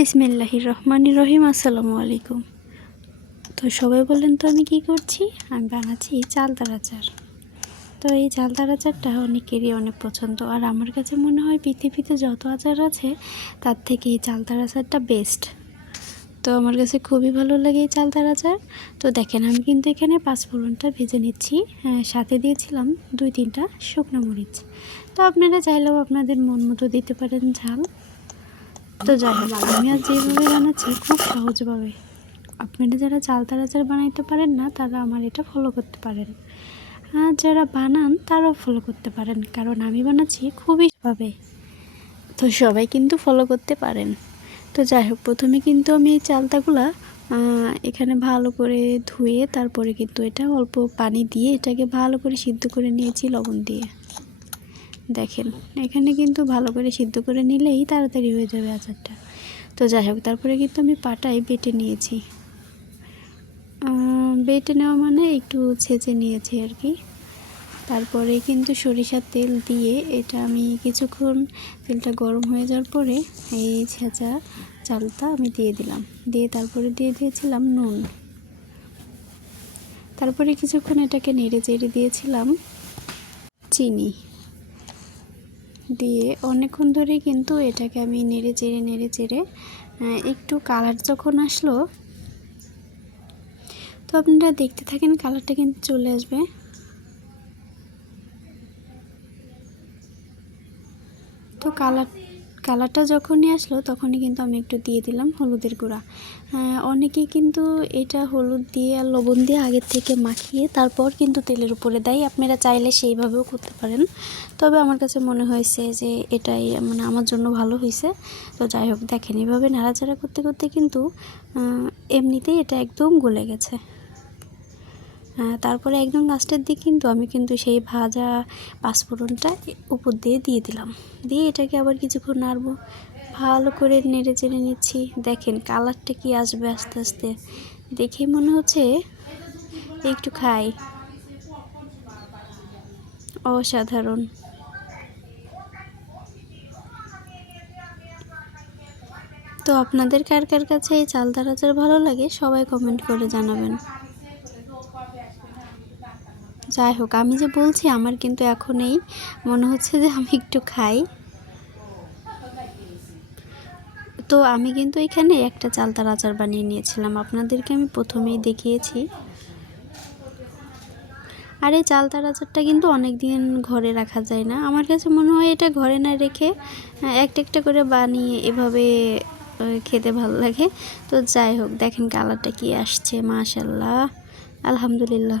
বিসমিল্লাহির রহমানির রহিম, আসসালামু আলাইকুম। তো সবাই বলেন তো আমি কি করছি? আমি বানাচ্ছি চালতার আচার। তো এই চালতার আচারটা অনেকেরই অনেক পছন্দ। আর আমার কাছে মনে হয় পৃথিবীতে যত আচার আছে, তার থেকে এই চালতার আচারটা বেস্ট তো আমার কাছে খুবই ভালো লাগে এই চালতার আচার। তো দেখেন, আমি কিন্তু এখানে পাঁচফোড়নটা ভেজে নিচ্ছি। সাথে দিয়েছিলাম দুই তিনটা শুকনো মরিচ। তো আপনারা চাইলেও আপনাদের মন মতো দিতে পারেন ঝাল। তো যাই হোক আমি আজ যেভাবে বানাচ্ছি খুব সহজভাবে। আপনারা যারা চালতার আচার বানাইতে পারেন না, তারা আমার এটা ফলো করতে পারেন। আর যারা বানান, তারাও ফলো করতে পারেন, কারণ আমি বানাচ্ছি খুবই ভাবে তো সবাই কিন্তু ফলো করতে পারেন। তো যাই হোক, প্রথমে কিন্তু আমি এই চালতাগুলা এখানে ভালো করে ধুয়ে তারপরে কিন্তু এটা অল্প পানি দিয়ে এটাকে ভালো করে সিদ্ধ করে নিয়েছি লবণ দিয়ে। দেখেন, এখানে কিন্তু ভালো করে সিদ্ধ করে নিলেই তাড়াতাড়ি হয়ে যাবে আচারটা। তো যাই হোক, তারপরে কিন্তু আমি পাটায় বেটে নিয়েছি। বেটে নেওয়া মানে একটু ছেঁচে নিয়েছি আর কি। তারপরে কিন্তু সরিষার তেল দিয়ে এটা আমি কিছুক্ষণ তেলটা গরম হয়ে যাওয়ার পরে এই ছেঁচা চালটা আমি দিয়ে দিলাম। দিয়ে তারপরে দিয়ে দিয়েছিলাম নুন। তারপরে কিছুক্ষণ এটাকে নেড়ে চেড়ে দিয়েছিলাম চিনি। দিয়ে অনেকক্ষণ ধরে কিন্তু এটাকে আমি নেড়ে চেড়ে নেড়ে চেড়ে একটু কালার যখন আসলো, তো আপনারা দেখতে থাকেন কালারটা কিন্তু চলে আসবে। তো কালার কালারটা যখনই আসলো, তখনই কিন্তু আমি একটু দিয়ে দিলাম হলুদের গুঁড়া। অনেকেই কিন্তু এটা হলুদ দিয়ে আর লবণ দিয়ে আগের থেকে মাখিয়ে তারপর কিন্তু তেলের উপরে দেয়। আপনারা চাইলে সেইভাবেও করতে পারেন। তবে আমার কাছে মনে হয়েছে যে এটাই মানে আমার জন্য ভালো হয়েছে। তো যাই হোক, দেখেন এভাবে নাড়াচাড়া করতে করতে কিন্তু এমনিতেই এটা একদম গলে গেছে। তারপরে একদম লাস্টের দিক কিন্তু আমি কিন্তু সেই ভাজা পাঁচফোড়নটা উপর দিয়ে দিয়ে দিলাম। দিয়ে এটাকে আবার কিছুক্ষণ নাড়বো। ভালো করে নেড়ে চেড়ে নিচ্ছি। দেখেন কালারটা কি আসবে আস্তে আস্তে। দেখে মনে হচ্ছে একটু খাই। অসাধারণ। তো আপনাদের কার কার কাছে এই চালতার আচার ভালো লাগে সবাই কমেন্ট করে জানাবেন। যাই হোক, আমি যে বলছি আমার কিন্তু এখন এই মনে হচ্ছে যে আমি একটু খাই। তো আমি কিন্তু এখানে একটা চালতার আচার বানিয়ে নিয়েছিলাম, আপনাদেরকে আমি প্রথমেই দেখিয়েছি। আর এই চালতার আচারটা কিন্তু অনেক দিন ঘরে রাখা যায় না। আমার কাছে মনে হয় এটা ঘরে না রেখে একটা একটা করে বানিয়ে এভাবে খেতে ভালো লাগে। তো যাই হোক, দেখেন কালারটা কি আসছে মাশাল্লাহ আলহামদুলিল্লাহ।